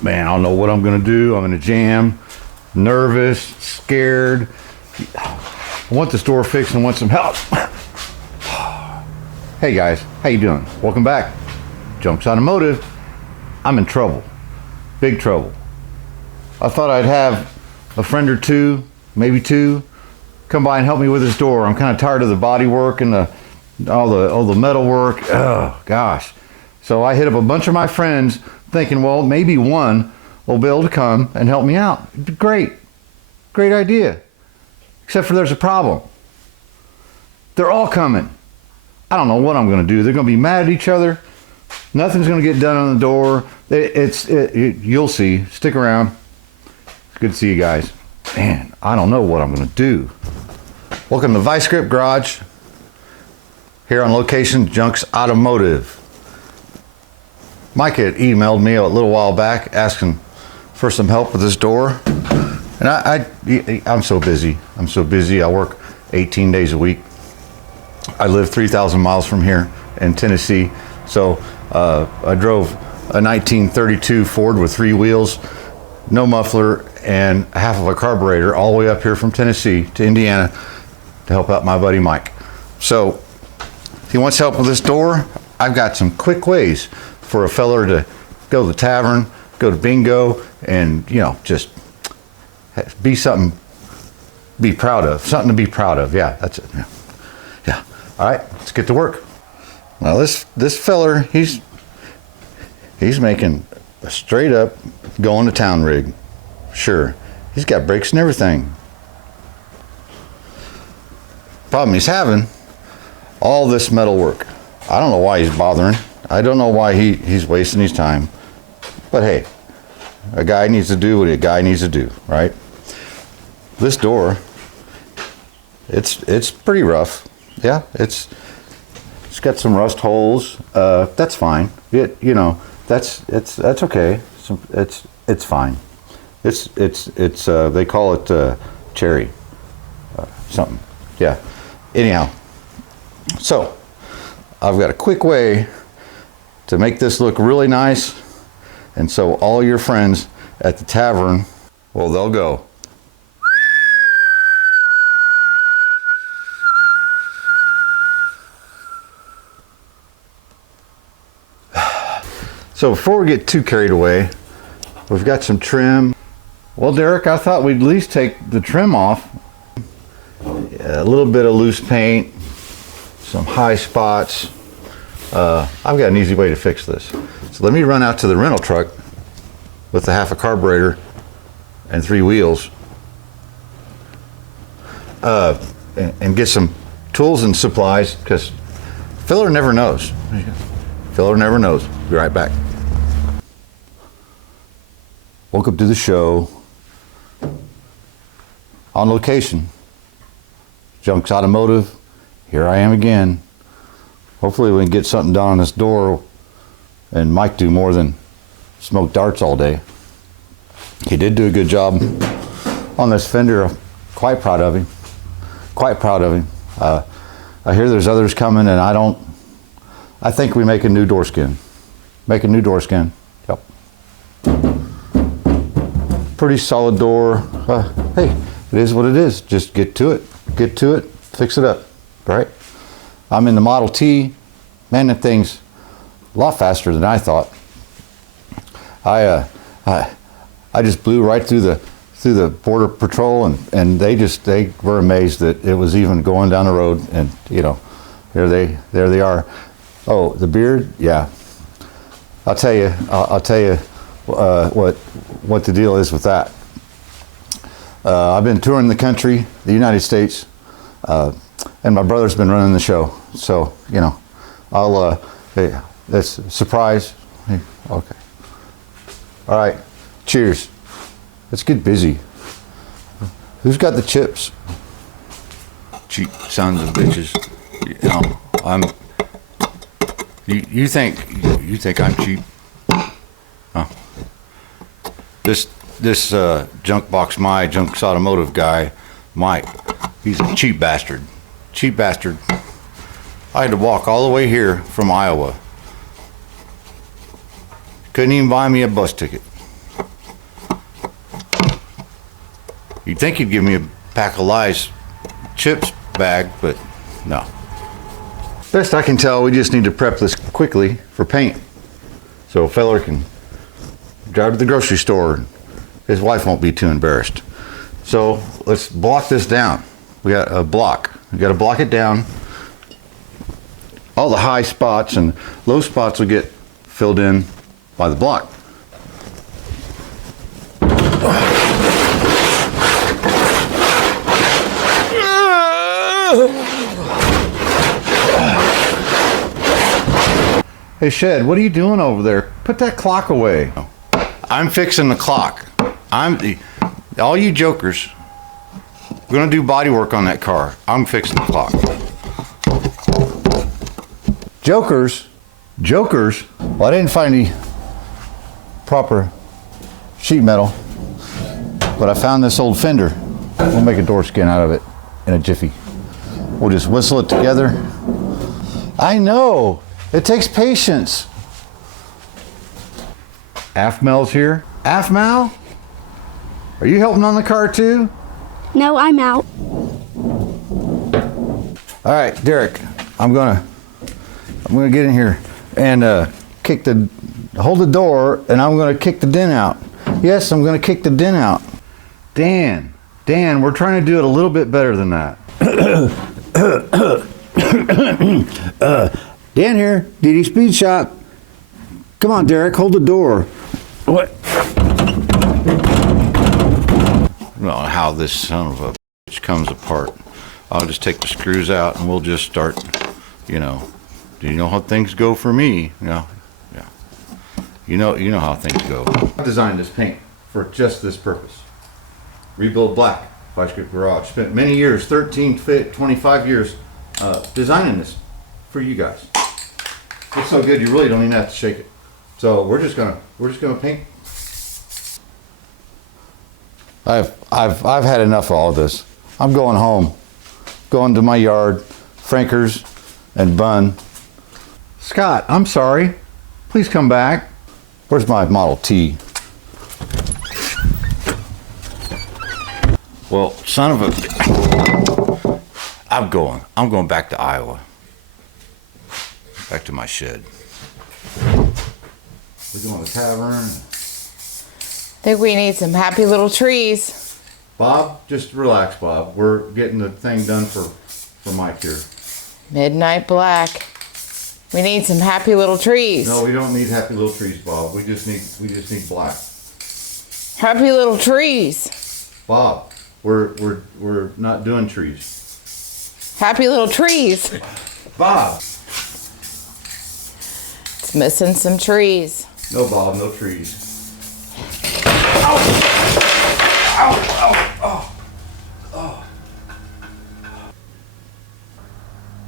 Man, I don't know what I'm gonna do. I'm in a jam, nervous, scared. I want this door fixed and want some help. Hey guys, how you doing? Welcome back. Junks Automotive. I'm in trouble, big trouble. I thought I'd have a friend or two, maybe two, come by and help me with this door. I'm kind of tired of the body work and all the metal work. Oh gosh. So I hit up a bunch of my friends thinking, well, maybe one will be able to come and help me out. Great idea. Except for there's a problem. They're all coming. I don't know what I'm going to do. They're going to be mad at each other. Nothing's going to get done on the door. You'll see. Stick around. It's good to see you guys. Man, I don't know what I'm going to do. Welcome to Vise Garage. Here on location, Junks Automotive. Mike had emailed me a little while back asking for some help with this door. And I'm so busy. I work 18 days a week. I live 3,000 miles from here in Tennessee. So I drove a 1932 Ford with 3 wheels, no muffler, and half of a carburetor all the way up here from Tennessee to Indiana to help out my buddy Mike. So if he wants help with this door, I've got some quick ways for a feller to go to the tavern, go to bingo, and just be something, be proud of, something to be proud of. Yeah, that's it. Yeah. All right, let's get to work. Now this feller, he's making a straight up going to town rig. Sure, he's got brakes and everything. Problem he's having, all this metal work. I don't know why he's bothering. I don't know why he's wasting his time. But hey, a guy needs to do what a guy needs to do, right? This door, it's pretty rough. Yeah, it's got some rust holes. That's fine. That's okay. It's fine. It's they call it cherry something. Yeah. Anyhow, so I've got a quick way to make this look really nice, and so all your friends at the tavern, well, they'll go. So before we get too carried away, we've got some trim. Well, Derek, I thought we'd at least take the trim off. A little bit of loose paint, some high spots. I've got an easy way to fix this. So let me run out to the rental truck with the half a carburetor and 3 wheels and get some tools and supplies, because filler never knows. Filler never knows. Be right back. Welcome to the show. On location, Junks Automotive. Here I am again. Hopefully we can get something done on this door and Mike do more than smoke darts all day. He did do a good job on this fender. I'm quite proud of him. Quite proud of him. I hear there's others coming, and I think we make a new door skin. Make a new door skin. Yep. Pretty solid door. Hey, it is what it is. Just get to it. Get to it. Fix it up. Right? I'm in the Model T. Man, that thing's a lot faster than I thought. I just blew right through the border patrol, and they were amazed that it was even going down the road, and there they are. Oh, the beard, yeah. I'll tell you what the deal is with that. I've been touring the country, the United States, and my brother's been running the show. So, hey, that's a surprise. Hey, okay. All right, cheers. Let's get busy. Who's got the chips? Cheap sons of bitches. You think I'm cheap? Oh. This junk box Junks Automotive guy, Mike, he's a cheap bastard. Cheap bastard. I had to walk all the way here from Iowa. Couldn't even buy me a bus ticket. You'd think he'd give me a pack of Lice chips bag, but no. Best I can tell, we just need to prep this quickly for paint. So a fella can drive to the grocery store and his wife won't be too embarrassed. So let's block this down. We got a block. We got to block it down. All the high spots and low spots will get filled in by the block. Hey Shed, what are you doing over there? Put that clock away. I'm fixing the clock. All you jokers, we're gonna do body work on that car. I'm fixing the clock. Jokers? Well, I didn't find any proper sheet metal, but I found this old fender. We'll make a door skin out of it in a jiffy. We'll just whistle it together. I know, it takes patience. Aphmau's here. Aphmau? Are you helping on the car too? No, I'm out. All right, Derek, I'm gonna get in here and hold the door, and I'm gonna kick the dent out. Yes, I'm gonna kick the dent out. Dan, we're trying to do it a little bit better than that. Dan here, DD Speed Shop. Come on, Derek, hold the door. What? I don't know how this son of a bitch comes apart. I'll just take the screws out and we'll just start, you know. Do you know how things go for me? Yeah. You know how things go. I designed this paint for just this purpose. Rebuild Black, Vice Grip Garage. Spent many years, 25 years, designing this for you guys. It's so good you really don't even have to shake it. So we're just gonna paint. I've had enough of all this. I'm going home. Going to my yard, Frankers and Bun. Scott, I'm sorry. Please come back. Where's my Model T? Well, son of a... I'm going back to Iowa. Back to my shed. We're going to the tavern. Think we need some happy little trees. Bob, just relax, Bob. We're getting the thing done for Mike here. Midnight Black. We need some happy little trees. No, we don't need happy little trees, Bob. We just need black. Happy little trees. Bob, we're not doing trees. Happy little trees. Bob. It's missing some trees. No, Bob, no trees.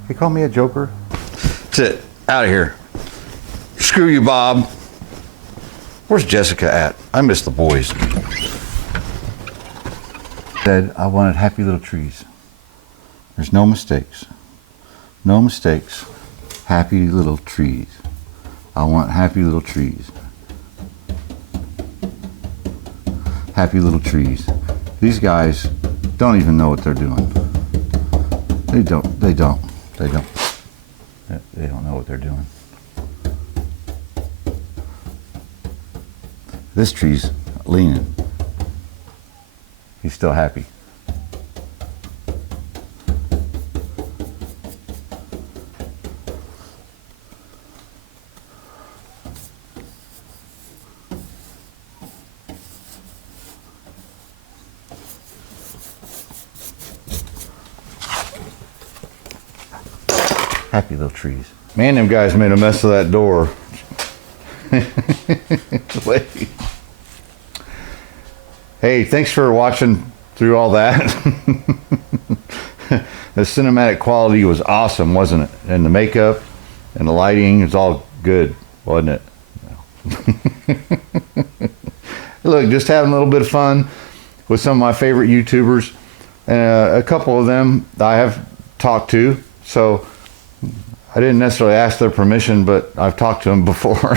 He called me a joker. That's it. Out of here. Screw you, Bob. Where's Jessica at? I miss the boys. Said I wanted happy little trees. There's no mistakes. No mistakes. Happy little trees. I want happy little trees. Happy little trees. These guys don't even know what they're doing. They don't know what they're doing. This tree's leaning. He's still happy. Happy little trees. Man, them guys made a mess of that door. Wait. Hey, thanks for watching through all that. The cinematic quality was awesome, wasn't it? And the makeup and the lighting is all good, wasn't it? Look, just having a little bit of fun with some of my favorite YouTubers. And a couple of them I have talked to, so I didn't necessarily ask their permission, but I've talked to them before.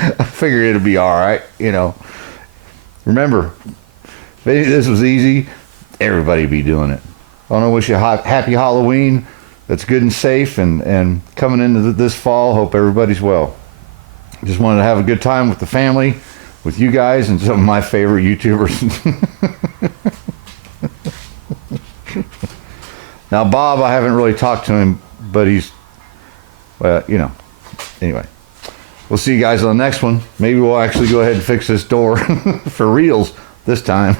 I figured it'd be all right, you know. Remember, if this was easy, everybody would be doing it. I want to wish you a happy Halloween. That's good and safe, and coming into this fall, hope everybody's well. Just wanted to have a good time with the family, with you guys, and some of my favorite YouTubers. Now, Bob, I haven't really talked to him, but he's, well, you know, anyway. We'll see you guys on the next one. Maybe we'll actually go ahead and fix this door for reals this time.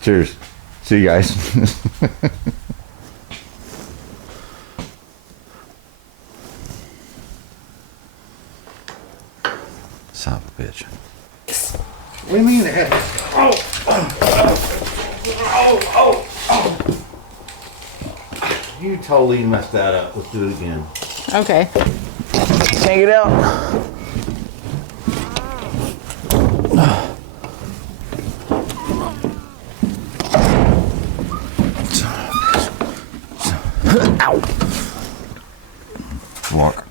Cheers. See you guys. Son of a bitch. What do you mean that? You totally messed that up. Let's do it again. Okay. Take it out. Ow. Walk.